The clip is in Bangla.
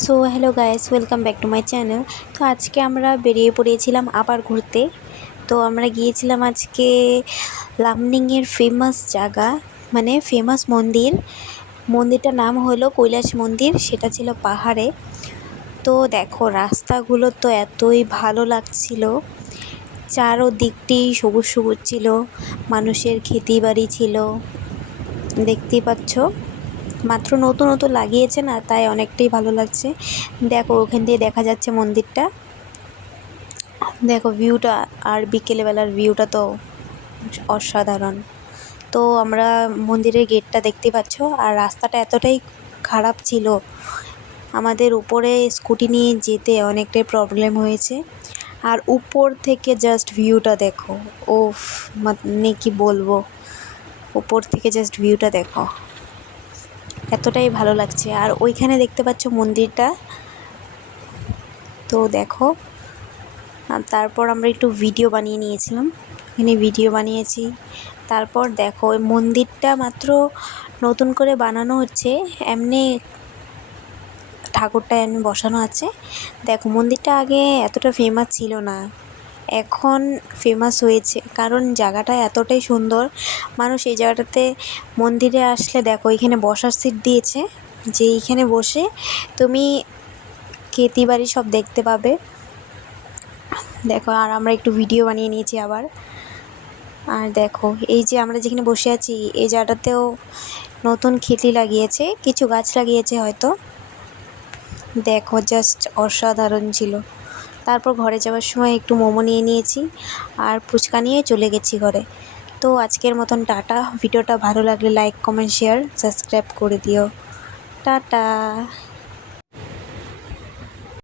So hello guys, welcome back to my channel. তো আজকে আমরা বেরিয়ে পড়েছিলাম আবার ঘুরতে। তো আমরা গিয়েছিলাম আজকে লামনিংয়ের ফেমাস জায়গা, মানে ফেমাস মন্দিরটার নাম হলো কৈলাস মন্দির। সেটা ছিল পাহাড়ে। তো দেখো রাস্তাগুলো তো এতই ভালো লাগছিল, চারোদিকটি সবুজ সবুজ ছিল, মানুষের খেতি বাড়ি ছিল, দেখতেই পাচ্ছ। মাত্র নতুন নতুন লাগিয়েছে না, তাই অনেকটাই ভালো লাগছে। দেখো ওখান দিয়ে দেখা যাচ্ছে মন্দিরটা, দেখো ভিউটা, আর বিকেলবেলার ভিউটা তো অসাধারণ। তো আমরা মন্দিরের গেটটা দেখতে পাচ্ছ, আর রাস্তাটা এতটাই খারাপ ছিল, আমাদের উপরে স্কুটি নিয়ে যেতে অনেকটাই প্রবলেম হয়েছে। আর উপর থেকে জাস্ট ভিউটা দেখো, ওফ, মানে কি বলবো, উপর থেকে জাস্ট ভিউটা দেখো, এতটাই ভালো লাগছে। আর ওইখানে দেখতে পাচ্ছ মন্দিরটা, তো দেখো। আর তারপর আমরা একটু ভিডিও বানিয়ে নিয়েছিলাম, ওখানে ভিডিও বানিয়েছি। তারপর দেখো ওই মন্দিরটা মাত্র নতুন করে বানানো হচ্ছে, এমনি ঠাকুরটা এমনি বসানো আছে। দেখো মন্দিরটা আগে এতটা ফেমাস ছিল না, এখন ফেমাস হয়েছে, কারণ জায়গাটা এতটাই সুন্দর। মানুষ এই জায়গাটাতে মন্দিরে আসলে দেখো এখানে বসার সিট দিয়েছে, যে এইখানে বসে তুমি ক্ষেতিবাড়ি সব দেখতে পাবে। দেখো, আর আমরা একটু ভিডিও বানিয়ে নিয়েছি আবার। আর দেখো এই যে আমরা যেখানে বসে আছি, এই জায়গাটাতেও নতুন ক্ষেতি লাগিয়েছে, কিছু গাছ লাগিয়েছে হয়তো। দেখো জাস্ট অসাধারণ ছিল। তারপর ঘরে যাওয়ার সময় একটু মোমো নিয়ে নিয়েছি, আর ফুচকা নিয়ে চলে গেছি ঘরে। তো আজকের মতন টাটা। ভিডিওটা ভালো লাগলে লাইক, কমেন্ট, শেয়ার, সাবস্ক্রাইব করে দিও। টাটা।